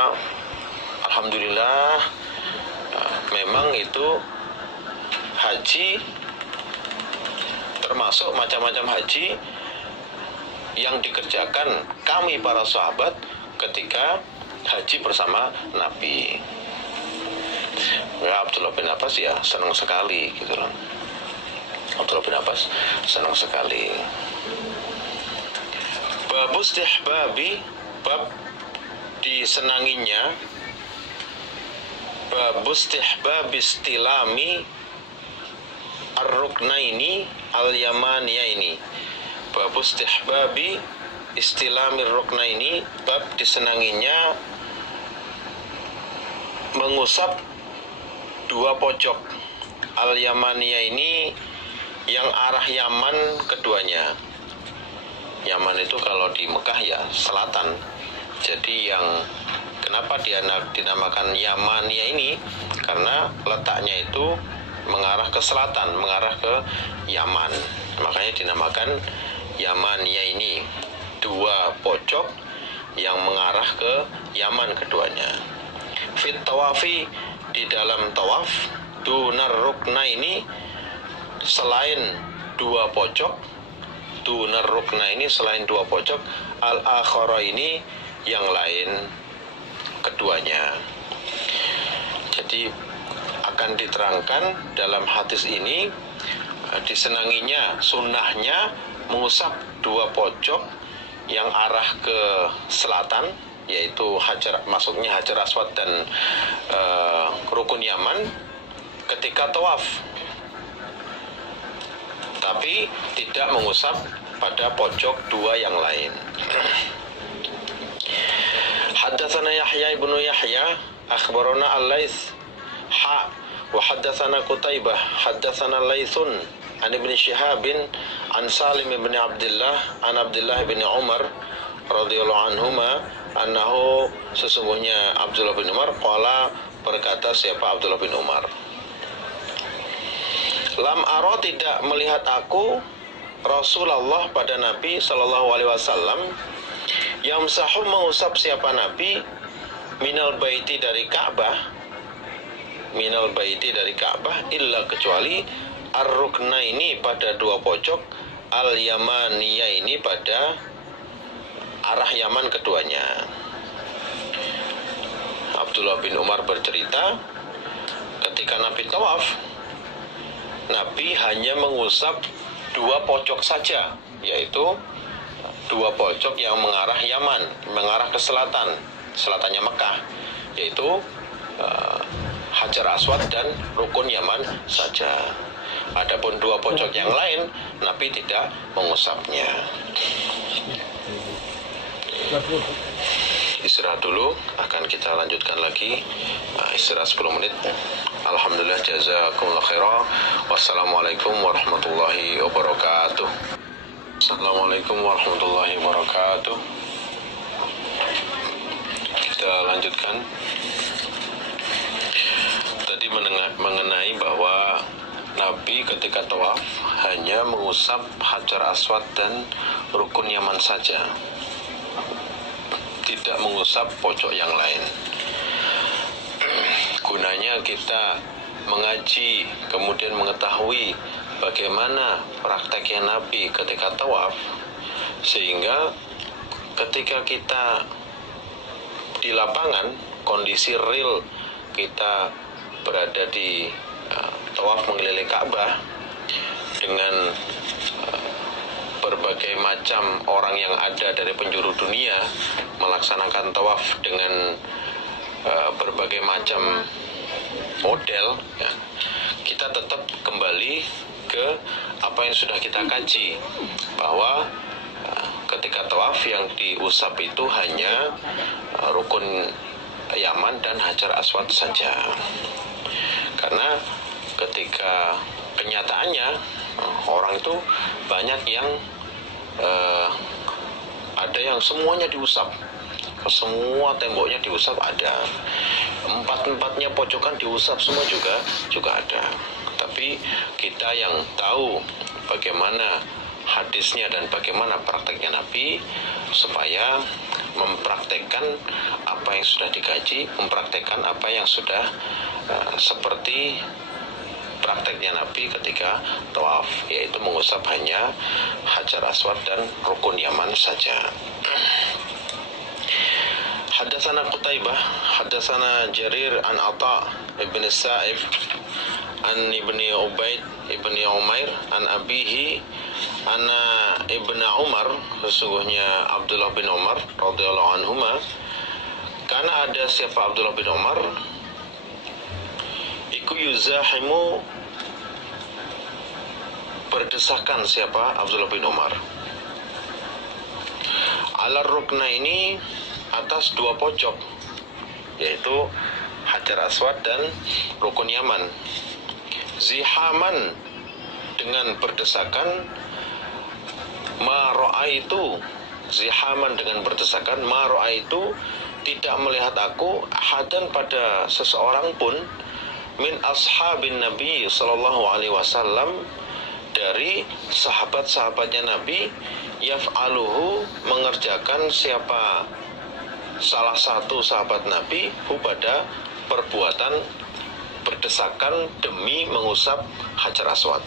maka alhamdulillah memang itu haji termasuk macam-macam haji yang dikerjakan kami para sahabat ketika haji bersama Nabi. Ya, Abdullah bin Abbas ya senang sekali gitu loh. Abdullah bin Abbas senang sekali. Bab istihbabi, bab disenanginya, bab istihbabi istilami ar-ruknaini al-yamaniyaini. Bab istihbabi istilami ar-ruknaini, bab disenanginya mengusap dua pojok al-yamaniyaini yang arah Yaman keduanya. Yaman itu kalau di Mekah ya selatan. Jadi yang kenapa dia dinamakan Yamaniyah ini, karena letaknya itu mengarah ke selatan, mengarah ke Yaman. Makanya dinamakan Yamaniyah ini, dua pojok yang mengarah ke Yaman keduanya. Fit tawafi, di dalam tawaf, dunar rukna ini selain dua pojok, dunar rukna ini selain dua pojok, al-akhara ini yang lain keduanya. Jadi akan diterangkan dalam hadis ini disenanginya, sunnahnya mengusap dua pojok yang arah ke selatan, yaitu masuknya Hajar Aswad dan Rukun Yaman ketika tawaf, tapi tidak mengusap pada pojok dua yang lain. Haddatsana Yahya ibnu Yahya akhbarana Al-Laits wa haddatsana Qutaibah haddatsana Laitsun an Ibnu Syihab an Salim bin Abdullah an Abdullah bin Umar radhiyallahu anhuma annahu, sesungguhnya Abdullah bin Umar qala, berkata siapa Abdullah bin Umar, lam aro, tidak melihat aku Rasulullah pada Nabi sallallahu alaihi wasallam, yamsahu, mengusap siapa Nabi, minal baiti, dari Ka'bah, minal baiti, dari Ka'bah, illa, kecuali ar-rukna ini pada dua pojok, al-yamaniyah ini pada arah Yaman keduanya. Abdullah bin Umar bercerita, ketika Nabi tawaf, Nabi hanya mengusap dua pojok saja, yaitu dua pojok yang mengarah Yaman, mengarah ke selatan, selatannya Mekah, yaitu Hajar Aswad dan Rukun Yaman saja. Adapun dua pojok yang lain, Nabi tidak mengusapnya. Istirahat dulu, akan kita lanjutkan lagi. Istirahat 10 menit. Alhamdulillah, jazakumullah khairah. Wassalamualaikum warahmatullahi wabarakatuh. Assalamualaikum warahmatullahi wabarakatuh. Kita lanjutkan. Tadi mengenai bahwa Nabi ketika tawaf hanya mengusap Hajar Aswad dan Rukun Yaman saja, tidak mengusap pojok yang lain. Gunanya kita mengaji, kemudian mengetahui bagaimana prakteknya Nabi ketika tawaf, sehingga ketika kita di lapangan, kondisi real kita berada di tawaf mengelilingi Ka'bah dengan berbagai macam orang yang ada dari penjuru dunia melaksanakan tawaf dengan berbagai macam model, ya, kita tetap kembali ke apa yang sudah kita kaji, bahwa ketika tawaf yang diusap itu hanya Rukun Yaman dan Hajar Aswad saja. Karena ketika kenyataannya orang itu banyak yang ada yang semuanya diusap, semua temboknya diusap ada, empat-empatnya pojokan diusap semua juga ada. Tapi kita yang tahu bagaimana hadisnya dan bagaimana prakteknya Nabi, supaya mempraktekkan apa apa yang sudah dikaji, mempraktekkan apa yang sudah seperti prakteknya Nabi ketika tawaf, yaitu mengusap hanya Hajar Aswad dan Rukun Yaman saja. Haddatsana Qutaibah, haddatsana Jarir an Atha ibn Sa'ib an ibni Ubaid ibni Umair an abihi anna ibna Umar, sesungguhnya Abdullah bin Umar radhiyallahu anhuma, karena ada siapa Abdullah bin Umar iku yuzahimu, berdesakan siapa Abdullah bin Umar, ala rukna ini, atas dua pojok, yaitu Hajar Aswad dan Rukun Yaman, zihaman, dengan berdesakan, ma ra'aitu, zihaman dengan berdesakan, ma ra'aitu, tidak melihat aku, ahadan pada seseorang pun, min ashabin Nabi sallallahu alaihi wasallam, dari sahabat-sahabatnya Nabi, yaf'aluhu, mengerjakan siapa salah satu sahabat Nabi, hu, pada perbuatan berdesakan demi mengusap Hajar Aswad.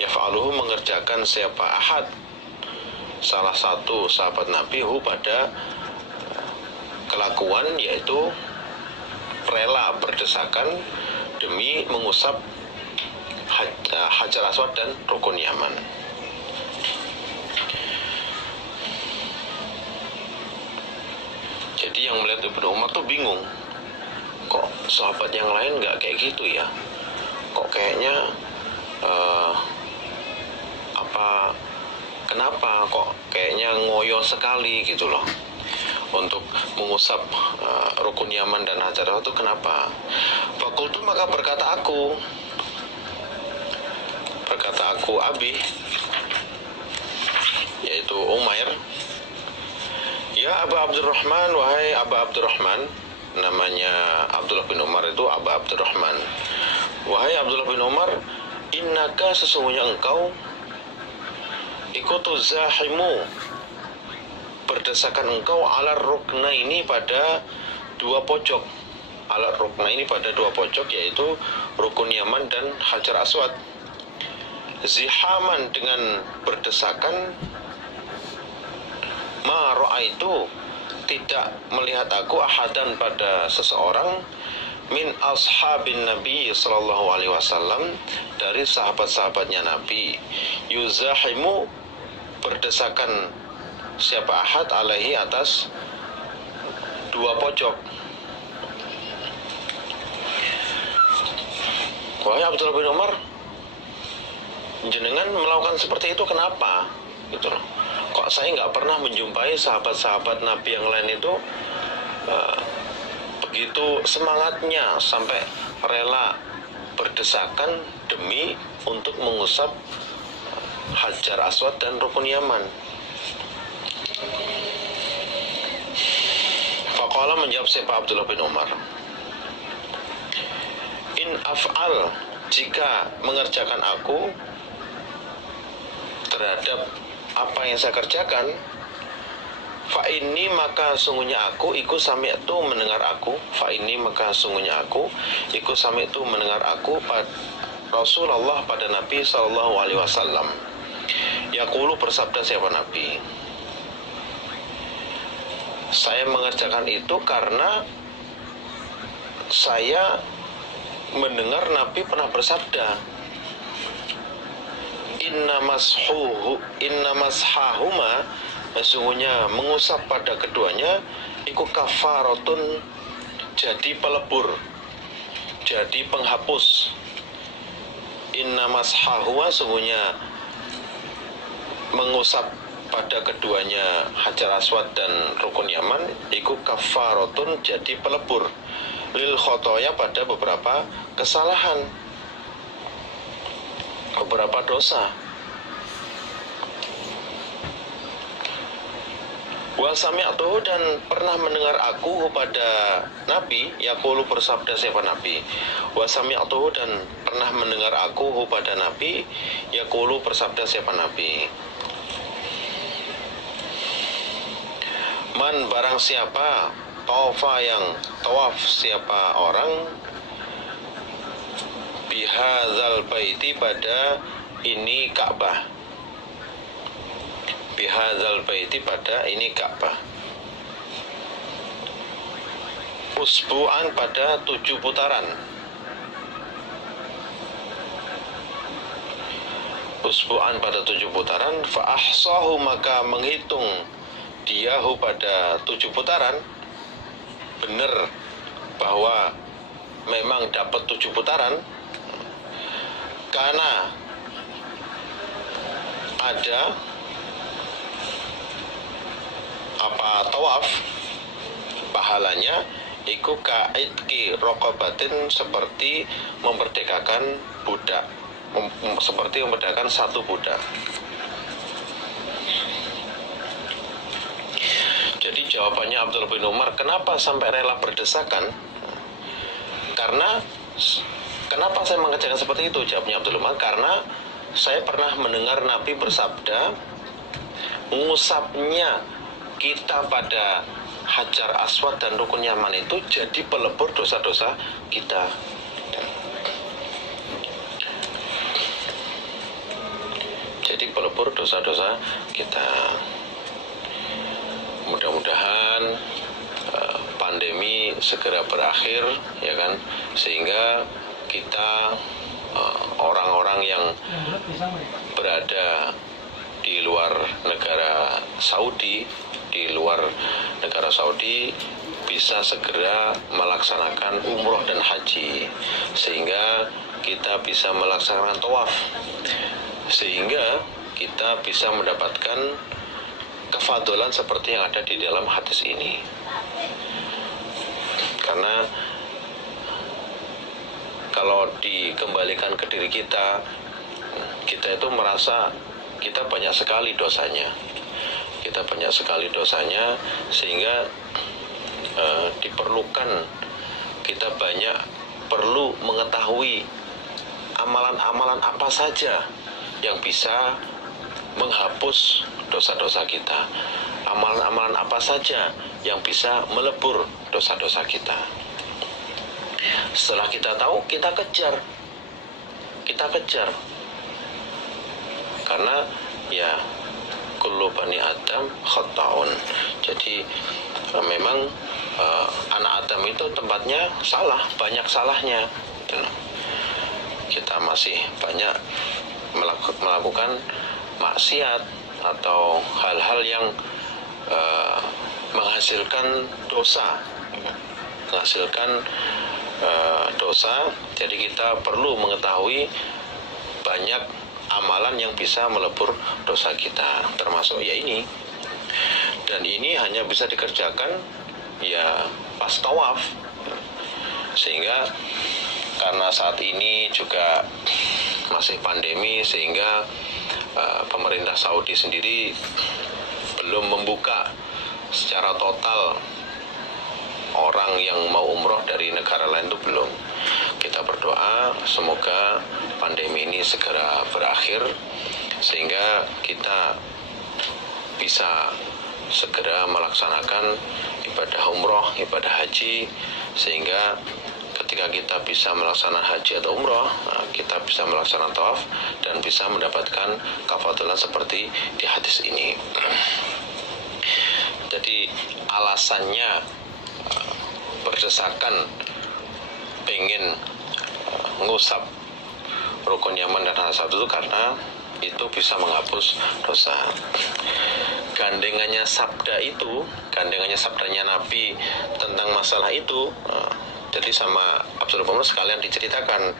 Yaf'aluhu, mengerjakan siapa ahad salah satu sahabat Nabi, hu, pada kelakuan, yaitu rela berdesakan demi mengusap Hajar Aswad dan Rukun Yaman. Jadi yang melihat Ibnu Umar tuh bingung, kok sahabat yang lain nggak kayak gitu ya, kok kayaknya kenapa kok kayaknya ngoyo sekali gitu loh untuk mengusap Rukun Yaman dan Hajar Aswad itu, kenapa? Fakultu, maka berkata aku Abi, yaitu Umair, ya Aba Abdurrahman, wahai Aba Abdurrahman, namanya Abdullah bin Umar itu Aba Abdurrahman, wahai Abdullah bin Umar, innaka, sesungguhnya engkau, ikutu zahimu, berdesakan engkau, ala rukna ini, pada dua pojok, ala rukna ini pada dua pojok, yaitu Rukun Yaman dan Hajar Aswad, zihaman, dengan berdesakan, ma ra'aitu, tidak melihat aku, ahadan, pada seseorang, min ashabin Nabi sallallahu alaihi wasallam, dari sahabat-sahabatnya Nabi, yuzahimu, berdesakan siapa ahad, alaihi, atas dua pojok. Wahai Abdullah bin Umar, jenengan melakukan seperti itu kenapa? Gitu loh. Kok saya nggak pernah menjumpai sahabat-sahabat Nabi yang lain itu begitu semangatnya sampai rela berdesakan demi untuk mengusap Hajar Aswad dan Rukun Yaman. Faqala, menjawab siapa Abdullah bin Umar, in af'al, jika mengerjakan aku terhadap apa yang saya kerjakan, fa ini, maka sungguhnya aku, iku sami'tu, mendengar aku, fa ini, maka sungguhnya aku, iku sami'tu, mendengar aku, Rasulullah, pada Nabi sallallahu alaihi wasallam, yaqulu, bersabda siapa Nabi, saya mengerjakan itu karena saya mendengar Nabi pernah bersabda, inna mashahuma, sesungguhnya mengusap pada keduanya, iku kafaratun, jadi pelebur, jadi penghapus. Inna mashahuma, sesungguhnya mengusap pada keduanya Hajar Aswad dan Rukun Yaman, iku kafaratun, jadi pelebur, lil khotoya, pada beberapa kesalahan, beberapa dosa. Wa sami'tuhu, dan pernah mendengar aku pada Nabi, yaqulu, bersabda siapa Nabi, wa sami'tuhu, dan pernah mendengar aku pada Nabi, yaqulu, bersabda siapa Nabi, man, barang siapa, tawaf siapa orang bihadzal baiti pada ini Ka'bah, bihadzal baiti pada ini Ka'bah, usbu'an pada 7 putaran, usbu'an pada 7 putaran, fa ahsahu maka menghitung diahu pada 7 putaran, benar bahwa memang dapat 7 putaran, karena ada tawaf, pahalanya iku ka'idki rokobatin, seperti memerdekakan budak, seperti memerdekakan satu budak. Jadi jawabannya Abdullah bin Umar, kenapa sampai rela berdesakan? Karena kenapa saya mengerjakan seperti itu? Jawabnya Abdullah bin Umar, karena saya pernah mendengar Nabi bersabda, ngusapnya kita pada Hajar Aswad dan Rukun Yaman itu jadi pelebur dosa-dosa kita. Jadi pelebur dosa-dosa kita. Mudah-mudahan pandemi segera berakhir, ya kan, sehingga kita orang-orang yang berada di luar negara Saudi, bisa segera melaksanakan umroh dan haji, sehingga kita bisa melaksanakan tawaf, sehingga kita bisa mendapatkan kefadolan seperti yang ada di dalam hadis ini. Karena kalau dikembalikan ke diri kita, kita itu merasa kita banyak sekali dosanya, sehingga diperlukan kita banyak perlu mengetahui amalan-amalan apa saja yang bisa menghapus dosa-dosa kita, amalan-amalan apa saja yang bisa melebur dosa-dosa kita. Setelah kita tahu, kita kejar, karena ya kullu bani Adam khata'un. Jadi memang anak Adam itu tempatnya salah, banyak salahnya. Kita masih banyak melakukan maksiat atau hal-hal yang menghasilkan dosa, jadi kita perlu mengetahui banyak amalan yang bisa melebur dosa kita, termasuk ya ini. Dan ini hanya bisa dikerjakan ya pas tawaf, sehingga karena saat ini juga masih pandemi, sehingga pemerintah Saudi sendiri belum membuka secara total orang yang mau umroh dari negara lain, itu belum. Kita berdoa semoga pandemi ini segera berakhir, sehingga kita bisa segera melaksanakan ibadah umroh, ibadah haji, sehingga ketika kita bisa melaksanakan haji atau umroh, kita bisa melaksanakan tawaf dan bisa mendapatkan kafadolan seperti di hadis ini. Jadi alasannya berdesakan pengen ngusap Rukun Yaman dan Hajar Aswad itu karena itu bisa menghapus dosa. Gandengannya sabdanya Nabi tentang masalah itu, jadi sama Abdullah bin Umar sekalian diceritakan